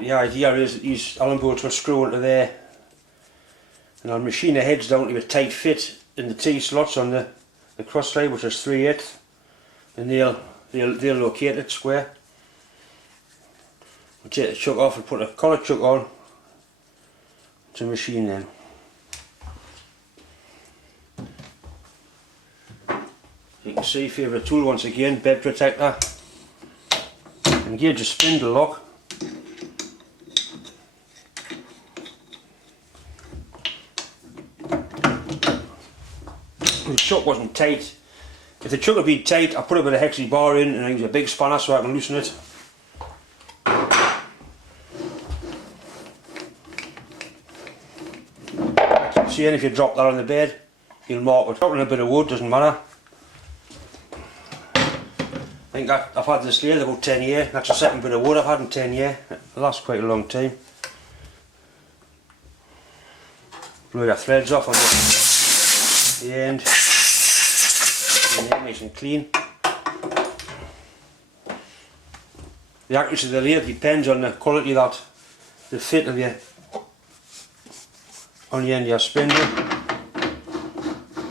the idea is these Allen bolts will screw into there, and I'll machine the heads down to a tight fit in the T-slots on the cross slide, which is 3/8, and they'll locate it square. I'll take the chuck off and put a collar chuck on to machine them. You can see favourite tool once again, bed protector, engage a spindle lock. The chuck wasn't tight. If the chuck had been tight, I put a bit of hexi bar in and I use a big spanner so I can loosen it. See, and if you drop that on the bed, you'll mark it. Dropping a bit of wood doesn't matter. I think I've had this lathe about 10 years. That's the second bit of wood I've had in 10 years. It lasts quite a long time. Blow your threads off on the end. Nice and clean. The accuracy of the lathe depends on the quality that the fit of your on the end of your spindle.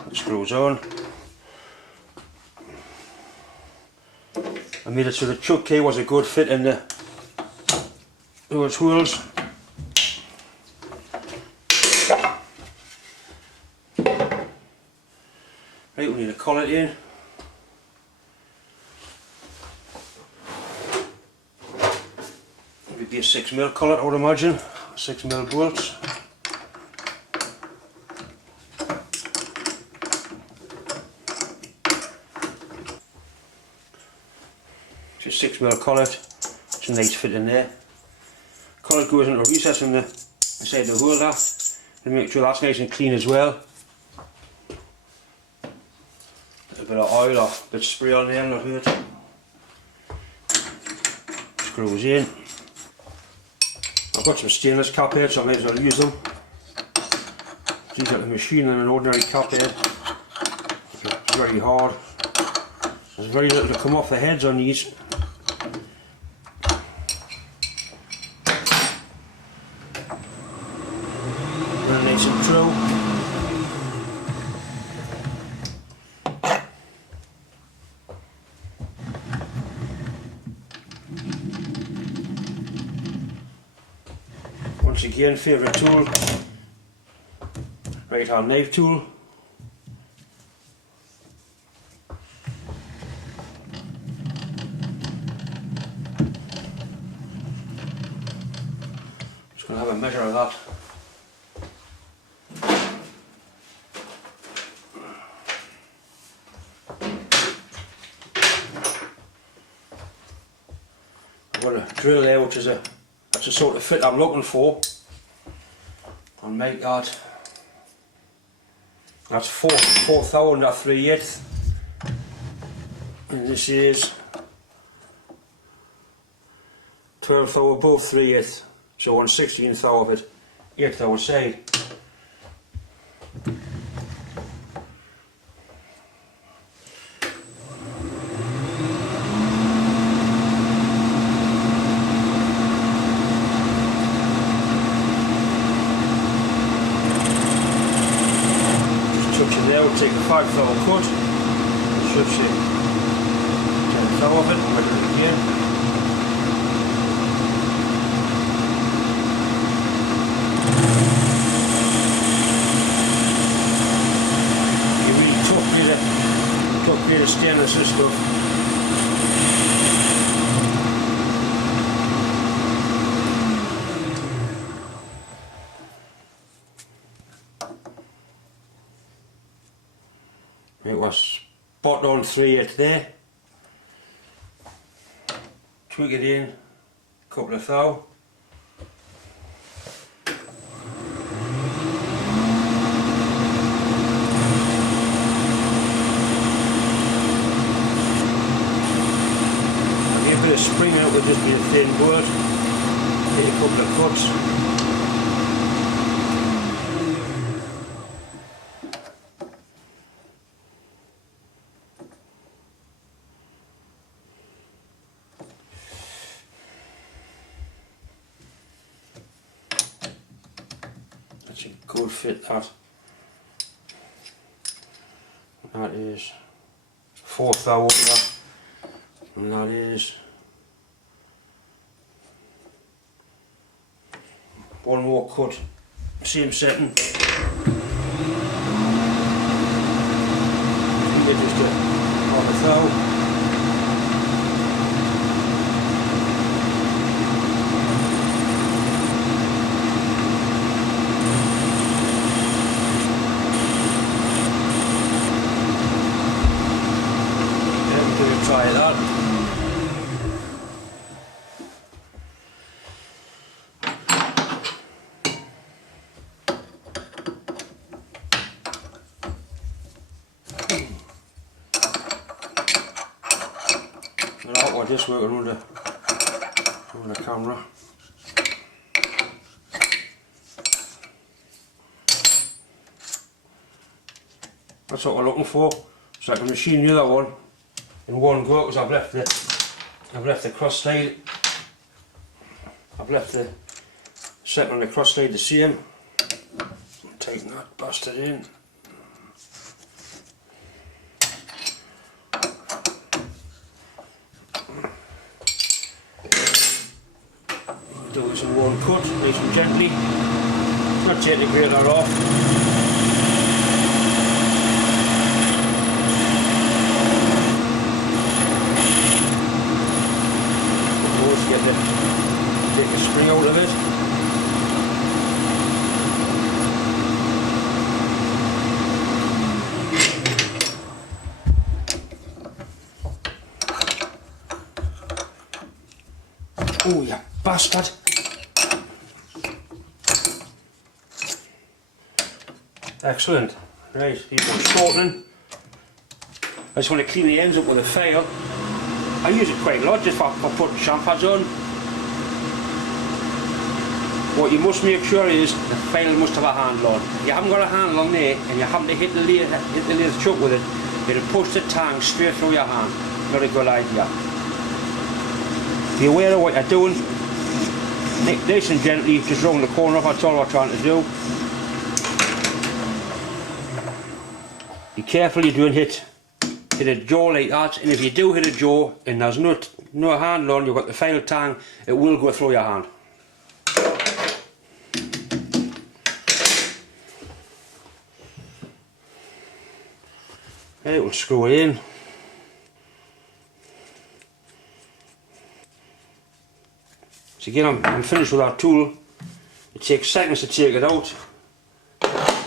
It screws on. I made it so the chuck key was a good fit in the wheels. Right, we need a collet in. It would be a 6mm collet, I would imagine. 6mm bolts. Just 6mm collet. It's a nice fit in there. Collet goes into a recess in the inside the holder to make sure that's nice and clean as well. A bit of oil or a bit of spray on there, not hurt. Screws in. I've got some stainless cap heads, so I might as well use them. It's easier to machine than an ordinary cap head. It's very hard. There's very little to come off the heads on these. And nice and true. Once again, favourite tool, right hand knife tool. Just going to have a measure of that. I've got a drill there, which is that's the sort of fit I'm looking for. I'll make that. That's 4/1000 or 3/8, and this is 12/10 above 3/8, so 1/16 of it, 8/10 side. There we'll take a 5/10 cut, should see 10/10 of it, and measure it again. You really tough bit of stainless this stuff. It was spot on 3/8 there. Tweak it in, couple of thou. And a bit of spring out would just be a thin board. Take a couple of cuts. That's a good fit, that. That is 4th thou up there, and that is one more cut, same setting. You just get on the thou. Try that. Right, we're just working on the camera. That's what we're looking for. So I can machine the other one in one go, because I've left the cross slide. I've left the setting on the cross slide the same. Tighten that bastard in. Do this in one cut, nice and gently. Not take the grater off. Take the spring out of it. Oh, you bastard! Excellent. Right, you've got shortening. I just want to clean the ends up with a file. I use it quite a lot just for putting chamfers on. What you must make sure is the file must have a handle on. If you haven't got a handle on there and you happen to hit the lathe chuck with it, it'll push the tang straight through your hand. Not a good idea. Be aware of what you're doing. Nice and gently, just round the corner off, that's all we're trying to do. Be careful you don't hit a jaw like that, and if you do hit a jaw and there's no handle on, you've got the file tang, it will go through your hand. Okay, we'll screw it in. So again, I'm finished with our tool. It takes seconds to take it out.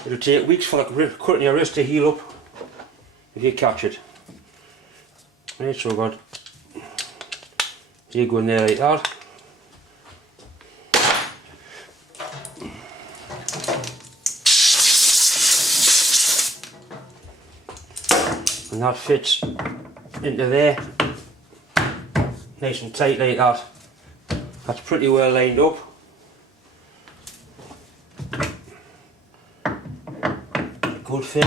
It'll take weeks for the cut in your wrist to heal up if you catch it. Right, so good. You go in there like that. And that fits into there, nice and tight like that. That's pretty well lined up. Good fit.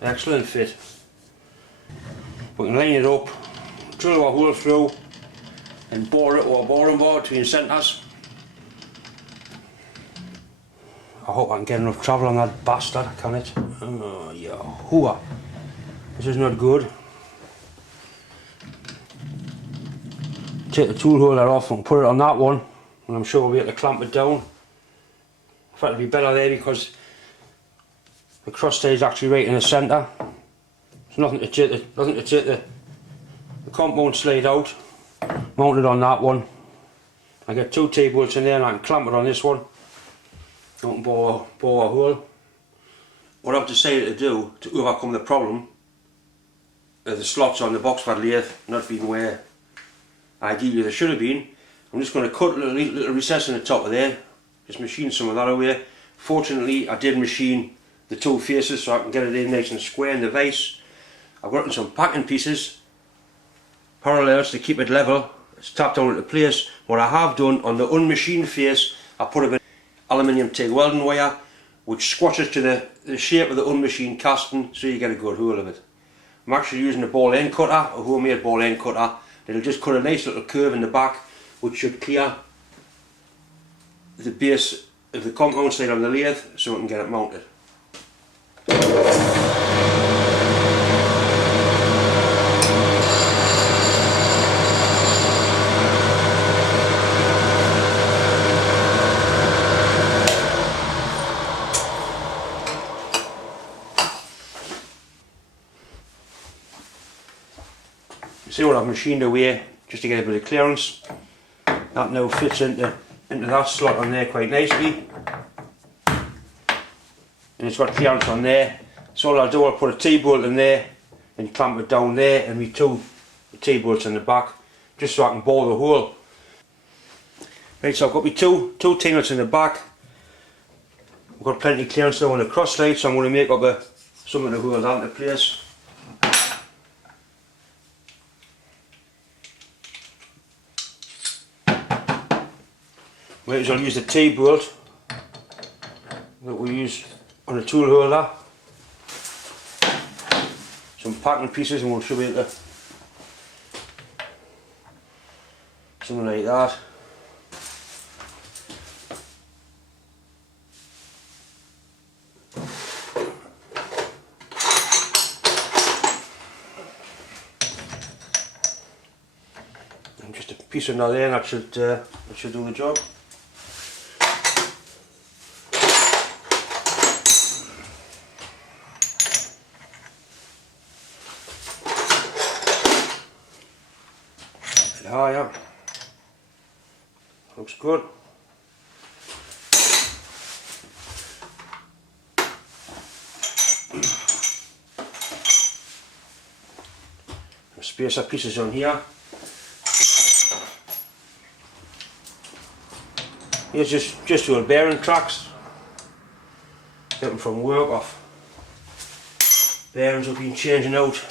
Excellent fit. We can line it up, drill our hole through and bore it with a boring board between centres. I hope I can get enough travel on that bastard, can it? Oh, yahoo! This is not good. Take the tool holder off and put it on that one, and I'm sure we'll be able to clamp it down. In fact, it'll be better there because the cross tie is actually right in the centre. There's nothing to take the compound slide out. Mount it on that one. I get 2 T-bolts in there and I can clamp it on this one. I can bore a hole. What I've decided to do to overcome the problem of the slots on the box pad lathe not being where ideally they should have been, I'm just going to cut a little recess in the top of there, just machine some of that away. Fortunately I did machine the 2 faces so I can get it in nice and square in the vise. I've got some packing pieces, parallels to keep it level. It's tapped down into place. What I have done on the unmachined face, I put a bit of aluminium TIG welding wire which squashes to the shape of the unmachined casting so you get a good hole of it. I'm actually using a ball end cutter, a homemade ball end cutter. It'll just cut a nice little curve in the back which should clear the base of the compound slide on the lathe so we can get it mounted. See what I've machined away just to get a bit of clearance. That now fits into that slot on there quite nicely. And it's got clearance on there. So all I'll do, I'll put a T-bolt in there and clamp it down there, and with two T-bolts in the back just so I can bore the hole. Right, so I've got my two T-nuts in the back. I've got plenty of clearance now on the cross slide, so I'm going to make up something to hold that into place. I'll use the T-bolt that we use on the tool holder, some packing pieces, and we'll show you something like that. And just a piece of that there, and that should do the job. Yeah, looks good. Spacer pieces on here. Here's just your bearing tracks. Get them from work off. Bearings have been changing out.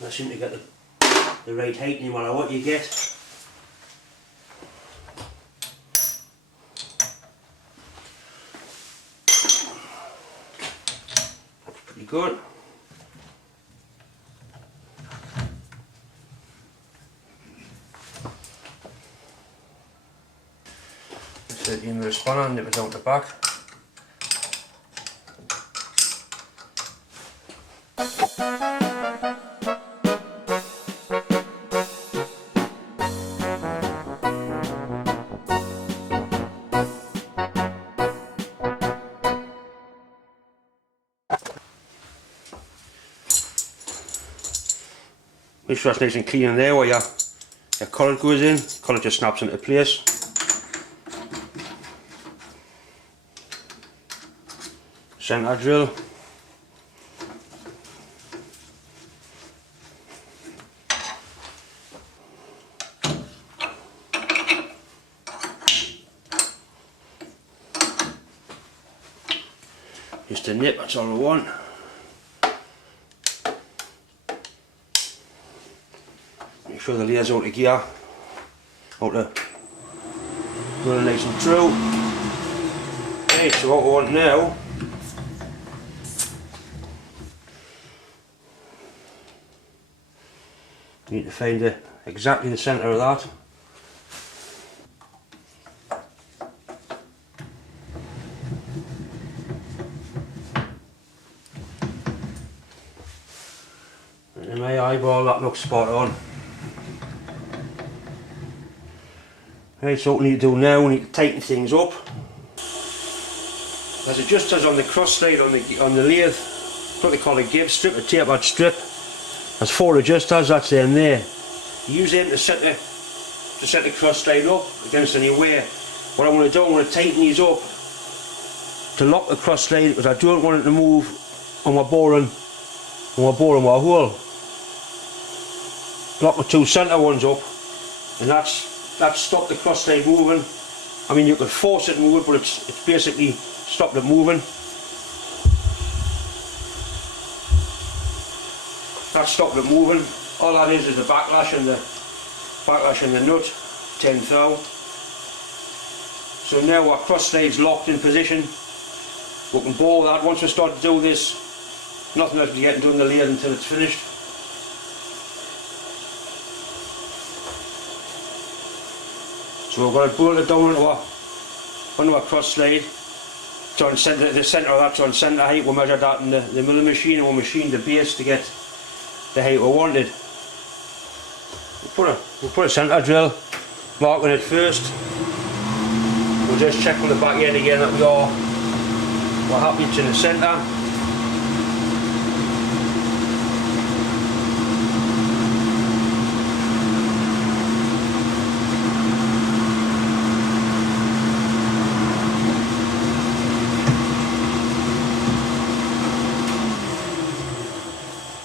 I seem to get the right height no matter what you get. That's pretty good. Set in the spanner and nip it down the back. Make sure that's nice and clean in there where your collet goes in. Collet just snaps into place. Centre drill. Just a nip, that's all I want. Make sure the layer's out of gear, out of running nice and true. Okay, so what we want now we need to find exactly the centre of that. And in my eyeball that looks spot on. Right, so what we need to do now, we need to tighten things up. As it just does on the cross slide on the lathe, what they call a give strip, a tapered strip. There's 4 adjusters, that's them there. You use them to set the cross slide up against any wear. What I want to do, I want to tighten these up to lock the cross slide because I don't want it to move when we're boring my hole. Lock the 2 centre ones up, and that's stopped the cross slide moving. I mean, you could force it to move it, but it's basically stopped it moving. That stopped it moving. All that is the backlash and the nut, 10 thou. So now our cross slide's locked in position. We can bore that. Once we start to do this, nothing else will be getting done in the lathe until it's finished. So we're going to bolt it down onto a cross slide. It's on the centre of that's on centre height. We'll measure that in the milling machine, and we'll machine the base to get the height we wanted. We'll put a centre drill, marking it first. We'll just check on the back end again that we're happy it's in the centre.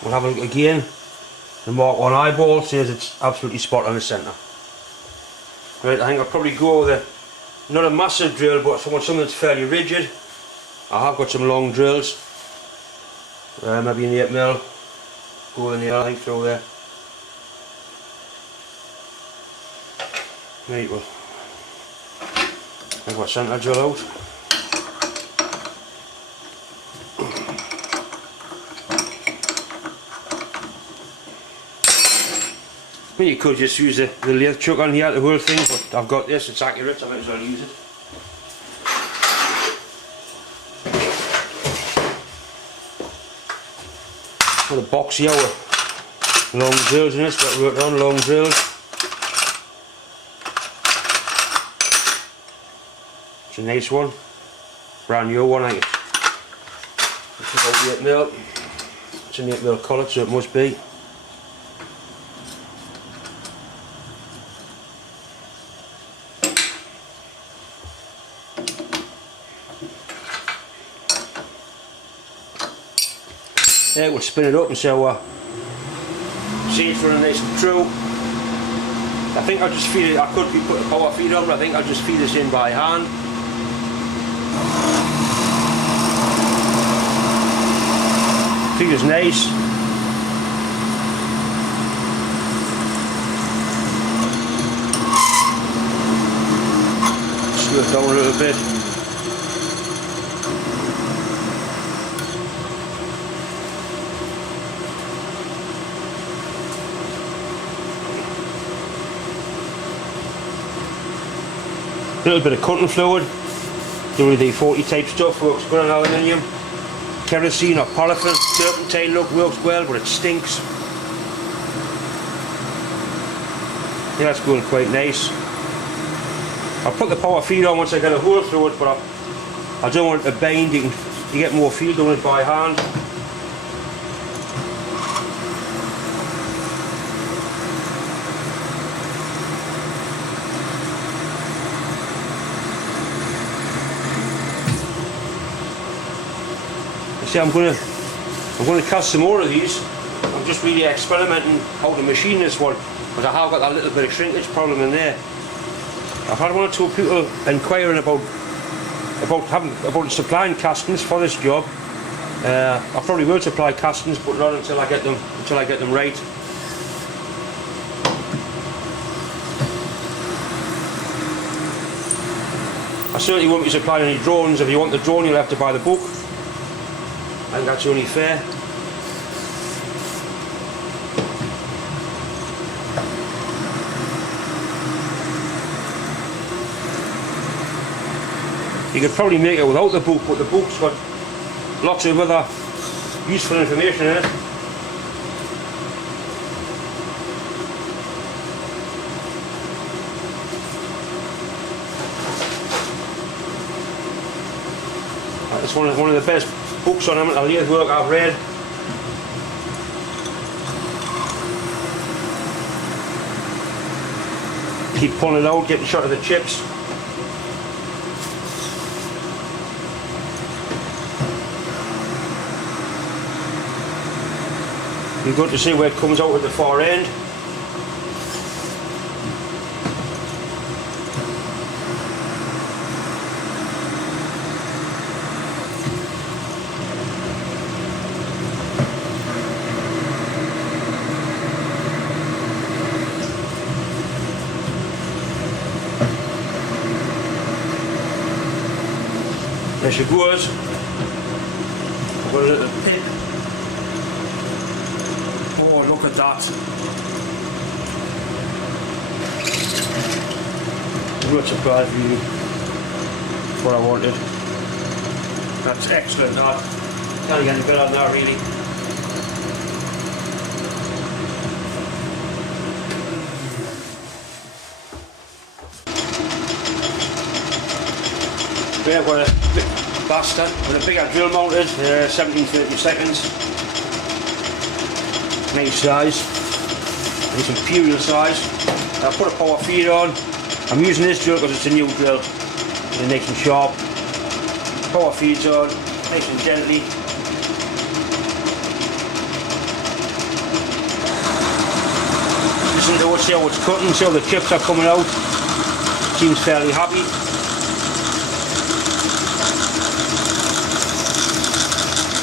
We'll have a look again and mark one eyeball, says it's absolutely spot on the centre. Right, I think I'll probably go with not a massive drill, but I want something that's fairly rigid. I have got some long drills, maybe an 8mm, go with an 8 I think through there. Right, well, I've got centre drill out. You could just use the lathe chuck on here, the whole thing, but I've got this, it's accurate, so I might as well use it. Got a box here with long drills in this, got wrote down long drills. It's a nice one, brand new one I think. It's about 8mm, it's an 8mm collet so it must be. Yeah, we'll spin it up and see it's running nice and true. I think I'll just feed it, I could be putting a power feed on, but I think I'll just feed this in by hand. Feed is nice. Slow it down a little bit. A little bit of cutting fluid, WD-40 type stuff, works good on aluminium. Kerosene or paraffin, turpentine look works well, but it stinks. Yeah, that's going quite nice. I'll put the power feed on once I get a hole through it, but I don't want it to bind. You get more feel doing it by hand. See, I'm going to cast some more of these. I'm just really experimenting how to machine this one, because I have got that little bit of shrinkage problem in there. I've had one or two people inquiring about supplying castings for this job. I probably will supply castings, but not until I get them right. I certainly won't be supplying any drones. If you want the drone, you'll have to buy the book. I think that's only fair. You could probably make it without the book, but the book's got lots of other useful information in it. It's one of the best books on amateur lathe work I've read. Keep pulling it out, getting a shot of the chips. You're good to see where it comes out at the far end. There she goes. I've got a little pip. Oh, look at that. great surprise really. What I wanted. That's excellent, that. Can't get any better than that really. We have got a bastard with a bigger drill mounted, 1732. Nice size. It's imperial size. I put a power feed on. I'm using this drill because it's a new drill. It's nice and sharp. Power feeds on, nice and gently. Listen to it, see how it's cutting, see how the chips are coming out. Seems fairly happy.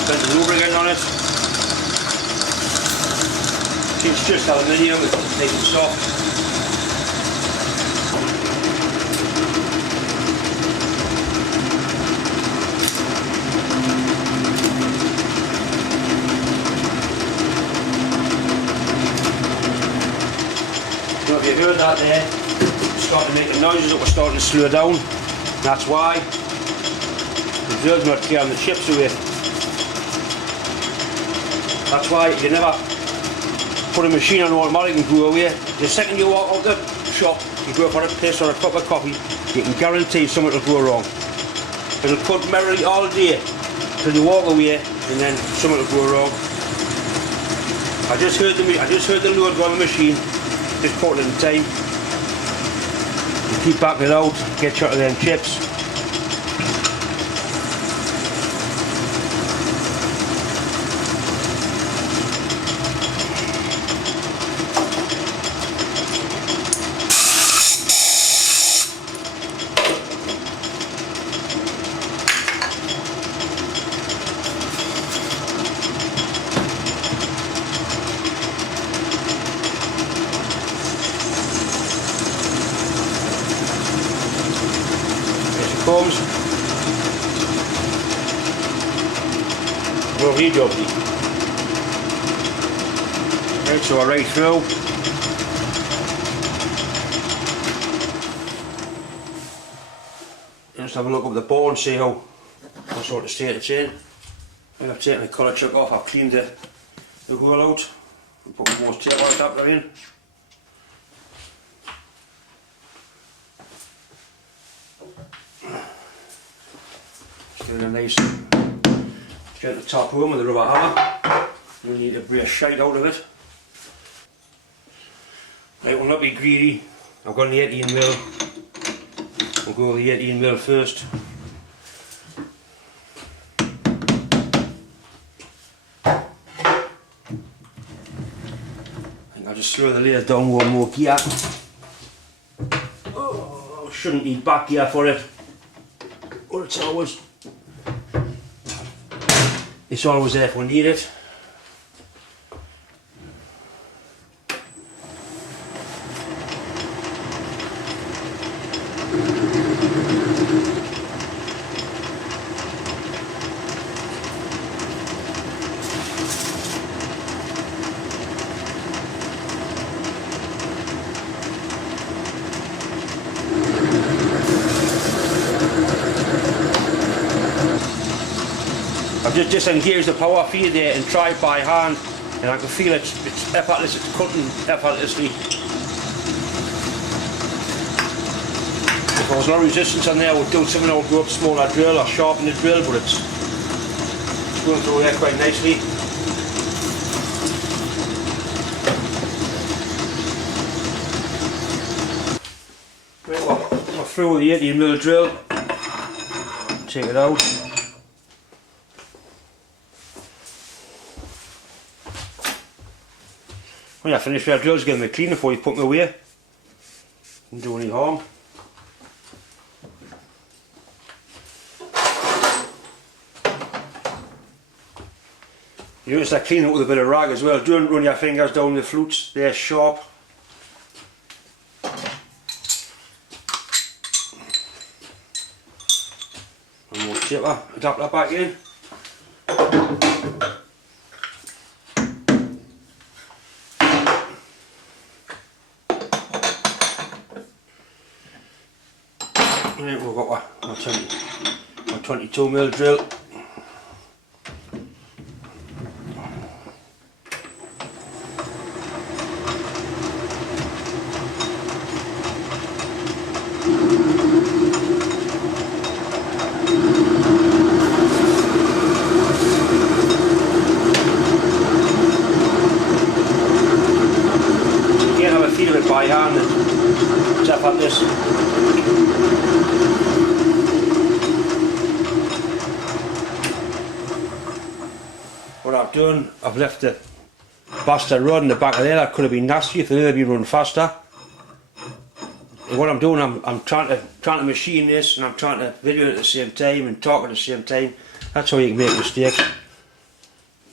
Put the lubricant on it. It's just aluminium, it's nice and soft. So if you heard that there, it's starting to make the noises that we're starting to slow down. That's why the drill's not clearing the chips away. That's why you never put a machine on automatic and go away. The second you walk out the shop, you go for a piss or a cup of coffee, you can guarantee something will go wrong. It'll cut merrily all day till you walk away and then something will go wrong. I just heard the load go on the machine, just put it in time. You keep backing it out, get shot of them chips. Comes. Lovely jubbly. Right, so right through. Just have a look up the bore and see what sort of state it's in. And I've taken the collar chuck off, I've cleaned the hole out and put more tape on top in. Get a nice, get the top home with the rubber hammer. You'll need to break a shite out of it. Right, we'll not be greedy. I've got an 18mm. We'll go with the 18mm first. I think I'll just throw the lathe down one more gear. Oh, shouldn't need back gear for it. But it's always there if we need it. I've just disengaged the power feed there and tried by hand, and I can feel it's effortless, it's cutting effortlessly. If there was no resistance on there, I would do something, I would go up smaller drill or sharpen the drill, but it's going through there quite nicely. Right, well, we're through with the 18mm drill. Take it out. When I finish with our drills, get them clean before you put them away. Don't do any harm. You notice I clean it with a bit of rag as well. Don't run your fingers down the flutes, they're sharp. One more taper, adapt that back in. Right, we've got our 22mm drill. Again, have a feel of it by hand and stuff like this. What I've done, I've left the bastard rod in the back of there. That could have been nasty if the other had been running faster. And what I'm doing, I'm trying to machine this, and I'm trying to video it at the same time and talk at the same time. That's how you can make mistakes.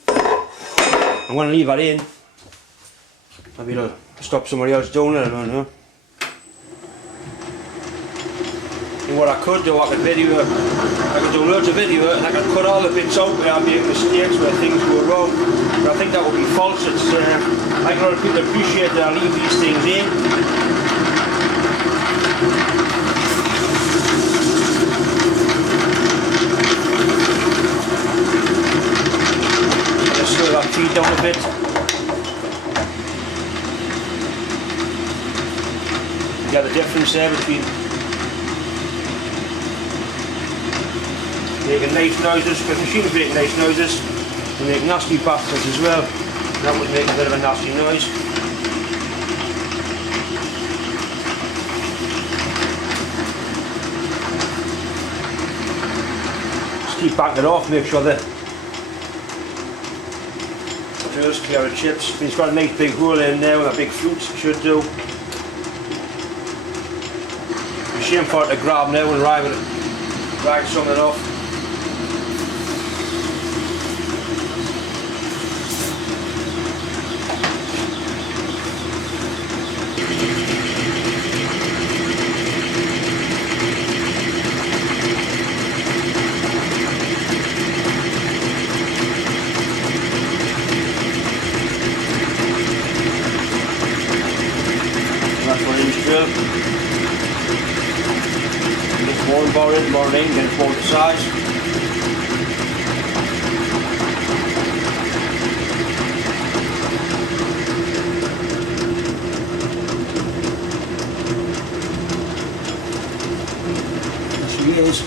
I'm going to leave that in. Maybe it'll stop somebody else doing it, I don't know. And what I could do, I could do loads of video and I could cut all the bits out where I make mistakes, where things go wrong. But I think that would be false. It's, I think a lot of people appreciate that I leave these things in. Just slow that feed down a bit. You get the difference there between making nice noises, because machines make nice noises, and make nasty bastards as well. That would make a bit of a nasty noise. Just keep backing it off, make sure the drills clear of chips. It's got a nice big hole in there with a big flute, it should do. It's a shame for it to grab now and rag something off. That's one inch drill. Just more and more in, more in, get it more to size. There she is.